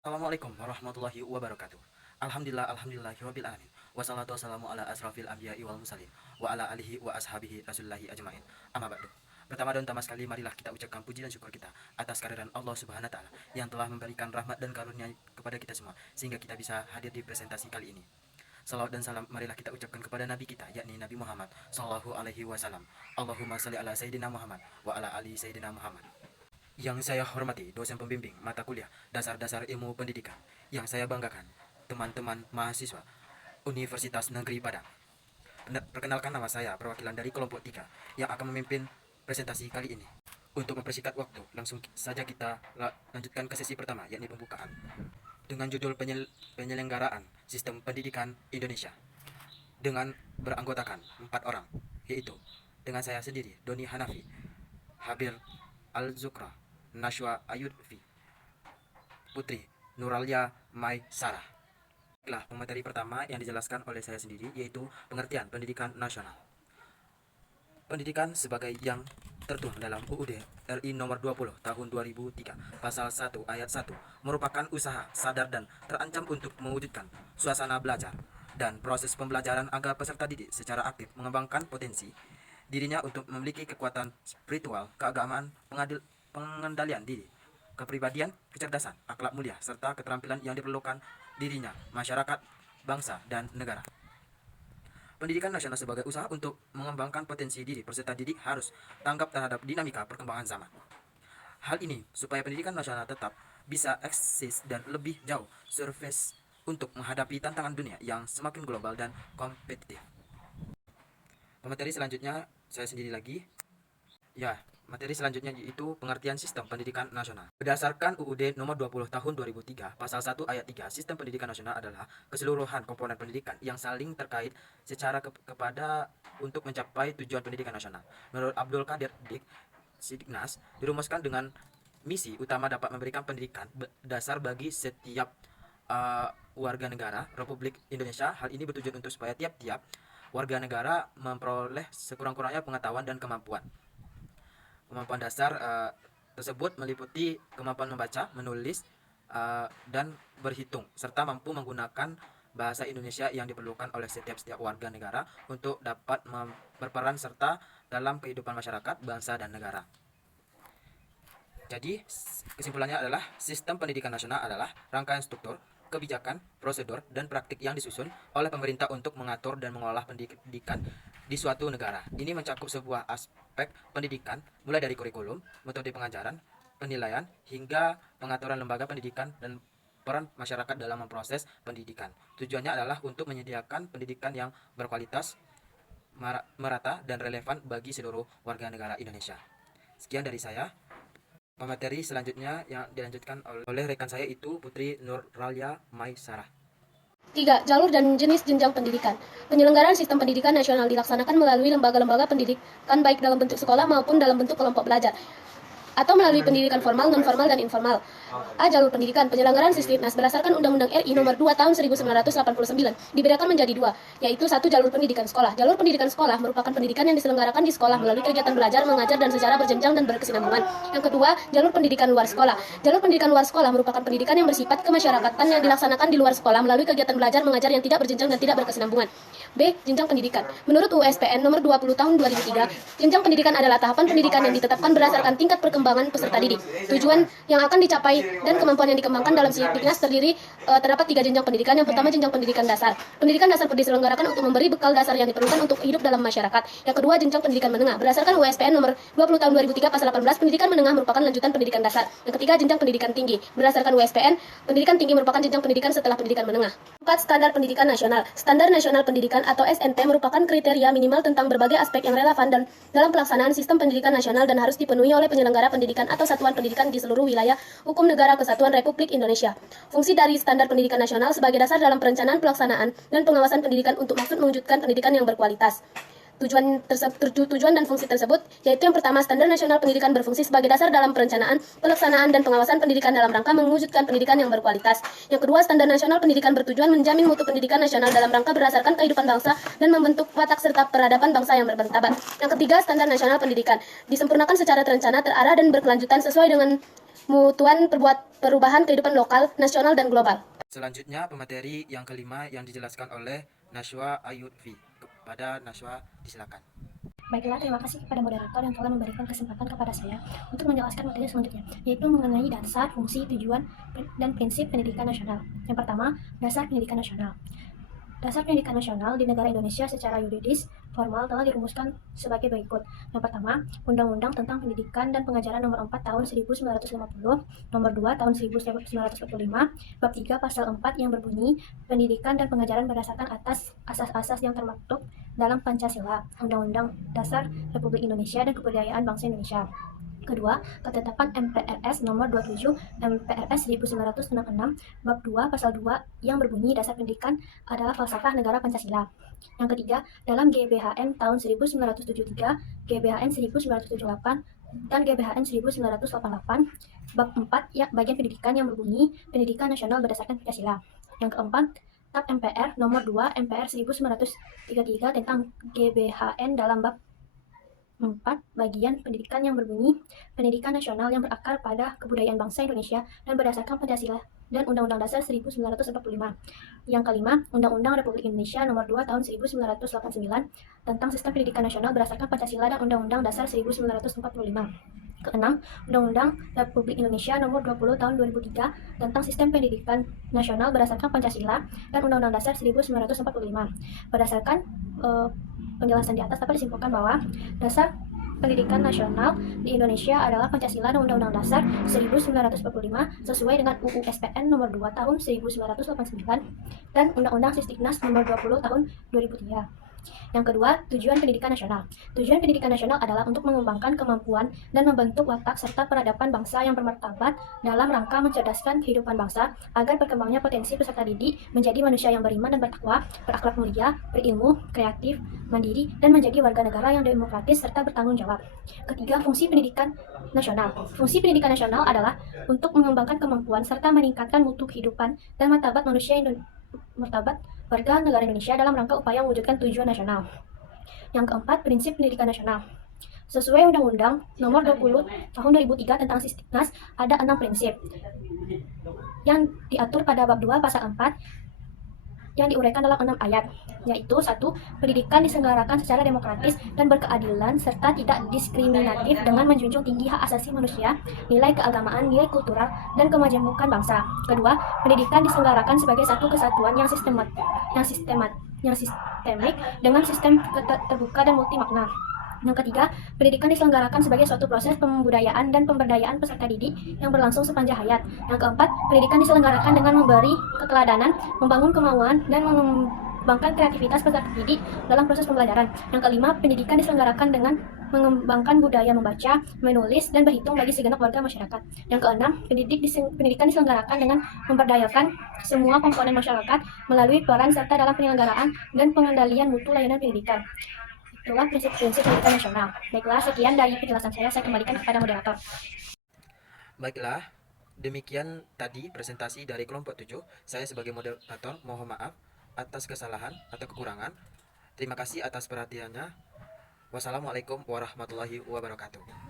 Assalamualaikum warahmatullahi wabarakatuh. Alhamdulillahirabbil alamin. Wassalatu wassalamu ala asrafil anbiya'i wal mursalin wa ala alihi wa ashabihi rasulillahi ajmain. Amma ba'du. Pertama dan utama sekali marilah kita ucapkan puji dan syukur kita atas kehadiran Allah Subhanahu wa taala yang telah memberikan rahmat dan karunia kepada kita semua sehingga kita bisa hadir di presentasi kali ini. Salawat dan salam marilah kita ucapkan kepada nabi kita yakni Nabi Muhammad sallallahu alaihi wasallam. Allahumma shalli ala sayyidina Muhammad wa ala ali sayyidina Muhammad. Yang saya hormati dosen pembimbing mata kuliah dasar-dasar ilmu pendidikan. Yang saya banggakan teman-teman mahasiswa Universitas Negeri Padang. Perkenalkan, nama saya perwakilan dari kelompok 3 yang akan memimpin presentasi kali ini. Untuk mempersingkat waktu, langsung saja kita lanjutkan ke sesi pertama, yakni pembukaan dengan judul penyelenggaraan sistem pendidikan Indonesia dengan beranggotakan 4 orang, yaitu dengan saya sendiri, Doni Hanafi, Habir Al-Zukra, Nashwa Ayudfi, Putri Nuralia Mai Sarah. Baiklah, pemateri pertama yang dijelaskan oleh saya sendiri yaitu pengertian pendidikan nasional. Pendidikan sebagai yang tertuang dalam UUD RI nomor 20 tahun 2003 pasal 1 ayat 1 merupakan usaha sadar dan terancam untuk mewujudkan suasana belajar dan proses pembelajaran agar peserta didik secara aktif mengembangkan potensi dirinya untuk memiliki kekuatan spiritual, keagamaan, pengendalian diri, kepribadian, kecerdasan, akhlak mulia, serta keterampilan yang diperlukan dirinya, masyarakat, bangsa, dan negara. Pendidikan nasional sebagai usaha untuk mengembangkan potensi diri peserta didik harus tanggap terhadap dinamika perkembangan zaman. Hal ini supaya pendidikan nasional tetap bisa eksis dan lebih jauh surface untuk menghadapi tantangan dunia yang semakin global dan kompetitif. Pemateri selanjutnya saya sendiri lagi. Materi selanjutnya yaitu pengertian sistem pendidikan nasional. Berdasarkan UUD nomor 20 tahun 2003, pasal 1 ayat 3, sistem pendidikan nasional adalah keseluruhan komponen pendidikan yang saling terkait secara kepada untuk mencapai tujuan pendidikan nasional. Menurut Abdul Qadir Dik Sidiknas, dirumuskan dengan misi utama dapat memberikan pendidikan dasar bagi setiap warga negara Republik Indonesia. Hal ini bertujuan untuk supaya tiap-tiap warga negara memperoleh sekurang-kurangnya pengetahuan dan kemampuan. Kemampuan dasar tersebut meliputi kemampuan membaca, menulis, dan berhitung, serta mampu menggunakan bahasa Indonesia yang diperlukan oleh setiap warga negara untuk dapat berperan serta dalam kehidupan masyarakat, bangsa, dan negara. Jadi, kesimpulannya adalah sistem pendidikan nasional adalah rangkaian struktur, kebijakan, prosedur, dan praktik yang disusun oleh pemerintah untuk mengatur dan mengolah pendidikan di suatu negara. Ini mencakup sebuah aspek pendidikan, mulai dari kurikulum, metode pengajaran, penilaian, hingga pengaturan lembaga pendidikan dan peran masyarakat dalam memproses pendidikan. Tujuannya adalah untuk menyediakan pendidikan yang berkualitas, merata, dan relevan bagi seluruh warga negara Indonesia. Sekian dari saya. Pemateri selanjutnya yang dilanjutkan oleh rekan saya itu Putri Nuralia Mai Sarah. 3. Jalur dan jenis jenjang pendidikan. Penyelenggaraan sistem pendidikan nasional dilaksanakan melalui lembaga-lembaga pendidikan baik dalam bentuk sekolah maupun dalam bentuk kelompok belajar atau melalui pendidikan formal, non-formal, dan informal. A. Jalur pendidikan. Penyelenggaraan Sisdiknas berdasarkan Undang-Undang RI Nomor 2 Tahun 1989 dibedakan menjadi 2, yaitu 1. Jalur pendidikan sekolah. Jalur pendidikan sekolah merupakan pendidikan yang diselenggarakan di sekolah melalui kegiatan belajar, mengajar, dan secara berjenjang dan berkesinambungan. Yang kedua, jalur pendidikan luar sekolah. Jalur pendidikan luar sekolah merupakan pendidikan yang bersifat kemasyarakatan yang dilaksanakan di luar sekolah melalui kegiatan belajar, mengajar yang tidak berjenjang dan tidak berkesinambungan. B. Jenjang pendidikan. Menurut USPN Nomor 20 Tahun 2003, jenjang pendidikan adalah tahapan pendidikan yang ditetapkan berdasarkan tingkat perkembangan peserta didik. Tujuan yang akan dicapai dan kemampuan yang dikembangkan dalam Sisdiknas terdapat 3 jenjang pendidikan. Yang pertama, jenjang pendidikan dasar. Pendidikan dasar diselenggarakan untuk memberi bekal dasar yang diperlukan untuk hidup dalam masyarakat. Yang kedua, jenjang pendidikan menengah. Berdasarkan USPN Nomor 20 Tahun 2003 Pasal 18, pendidikan menengah merupakan lanjutan pendidikan dasar. Yang ketiga, jenjang pendidikan tinggi. Berdasarkan USPN, pendidikan tinggi merupakan jenjang pendidikan setelah pendidikan menengah. 4. Standar pendidikan nasional. Standar nasional pendidikan atau SNP merupakan kriteria minimal tentang berbagai aspek yang relevan dan dalam pelaksanaan sistem pendidikan nasional dan harus dipenuhi oleh penyelenggara pendidikan atau satuan pendidikan di seluruh wilayah hukum negara kesatuan Republik Indonesia. Fungsi dari standar pendidikan nasional sebagai dasar dalam perencanaan, pelaksanaan, dan pengawasan pendidikan untuk maksud mewujudkan pendidikan yang berkualitas. Tujuan dan fungsi tersebut yaitu yang pertama, standar nasional pendidikan berfungsi sebagai dasar dalam perencanaan, pelaksanaan, dan pengawasan pendidikan dalam rangka mewujudkan pendidikan yang berkualitas. Yang kedua, standar nasional pendidikan bertujuan menjamin mutu pendidikan nasional dalam rangka berdasarkan kehidupan bangsa dan membentuk watak serta peradaban bangsa yang bermartabat. Yang ketiga, standar nasional pendidikan disempurnakan secara terencana, terarah, dan berkelanjutan sesuai dengan mutuan perubahan kehidupan lokal, nasional, dan global. Selanjutnya, pemateri yang kelima yang dijelaskan oleh Nashwa Ayudvi. Kepada Nashwa, disilakan. Baiklah, terima kasih kepada moderator yang telah memberikan kesempatan kepada saya untuk menjelaskan materi selanjutnya, yaitu mengenai dasar, fungsi, tujuan, dan prinsip pendidikan nasional. Yang pertama, dasar pendidikan nasional. Dasar pendidikan nasional di negara Indonesia secara yuridis formal telah dirumuskan sebagai berikut. Yang pertama, Undang-Undang tentang Pendidikan dan Pengajaran Nomor 4 Tahun 1950, Nomor 2 Tahun 1945, Bab 3 Pasal 4 yang berbunyi, pendidikan dan pengajaran berdasarkan atas asas-asas yang termaktub dalam Pancasila, Undang-Undang Dasar Republik Indonesia, dan Kebudayaan Bangsa Indonesia. Kedua, ketetapan MPRS nomor 27 MPRS 1966 bab 2 pasal 2 yang berbunyi dasar pendidikan adalah falsafah negara Pancasila. Yang ketiga, dalam GBHN tahun 1973, GBHN 1978, dan GBHN 1988 bab 4 ya, bagian pendidikan yang berbunyi pendidikan nasional berdasarkan Pancasila. Yang keempat, TAP MPR nomor 2 MPR 1933 tentang GBHN dalam bab 4 bagian pendidikan yang berbunyi pendidikan nasional yang berakar pada kebudayaan bangsa Indonesia dan berdasarkan Pancasila dan Undang-Undang Dasar 1945. Yang kelima, Undang-Undang Republik Indonesia Nomor 2 Tahun 1989 tentang Sistem Pendidikan Nasional berdasarkan Pancasila dan Undang-Undang Dasar 1945. Keenam, Undang-Undang Republik Indonesia Nomor 20 Tahun 2003 tentang Sistem Pendidikan Nasional berdasarkan Pancasila dan Undang-Undang Dasar 1945. Berdasarkan penjelasan di atas dapat disimpulkan bahwa dasar pendidikan nasional di Indonesia adalah Pancasila dan Undang-Undang Dasar 1945 sesuai dengan UU SPN nomor 2 tahun 1989 dan Undang-Undang Sisdiknas nomor 20 tahun 2003. Yang kedua, tujuan pendidikan nasional. Tujuan pendidikan nasional adalah untuk mengembangkan kemampuan dan membentuk watak serta peradaban bangsa yang bermartabat dalam rangka mencerdaskan kehidupan bangsa agar berkembangnya potensi peserta didik menjadi manusia yang beriman dan bertakwa, berakhlak mulia, berilmu, kreatif, mandiri, dan menjadi warga negara yang demokratis serta bertanggung jawab. Ketiga, fungsi pendidikan nasional. Fungsi pendidikan nasional adalah untuk mengembangkan kemampuan serta meningkatkan mutu kehidupan dan martabat martabat warga negara Indonesia dalam rangka upaya mewujudkan tujuan nasional. Yang keempat, prinsip pendidikan nasional. Sesuai Undang-Undang Nomor 20 Tahun 2003 tentang Sisdiknas, ada 6 prinsip yang diatur pada bab 2 pasal 4 yang diuraikan dalam 6 ayat, yaitu 1. Pendidikan diselenggarakan secara demokratis dan berkeadilan serta tidak diskriminatif dengan menjunjung tinggi hak asasi manusia, nilai keagamaan, nilai kultural, dan kemajemukan bangsa. Kedua, pendidikan diselenggarakan sebagai satu kesatuan yang sistemik dengan sistem terbuka dan multi makna. Yang ketiga, pendidikan diselenggarakan sebagai suatu proses pembudayaan dan pemberdayaan peserta didik yang berlangsung sepanjang hayat. Yang keempat, pendidikan diselenggarakan dengan memberi keteladanan, membangun kemauan, dan mengembangkan kreativitas peserta didik dalam proses pembelajaran. Yang kelima, pendidikan diselenggarakan dengan mengembangkan budaya membaca, menulis, dan berhitung bagi segenap warga masyarakat. Yang keenam, pendidikan diselenggarakan dengan memberdayakan semua komponen masyarakat melalui peran serta dalam penyelenggaraan dan pengendalian mutu layanan pendidikan. Itulah prinsip-prinsip pendidikan nasional. Baiklah, sekian dari penjelasan saya kembalikan kepada moderator. Baiklah, demikian tadi presentasi dari kelompok 7. Saya sebagai moderator mohon maaf atas kesalahan atau kekurangan. Terima kasih atas perhatiannya. Wassalamualaikum warahmatullahi wabarakatuh.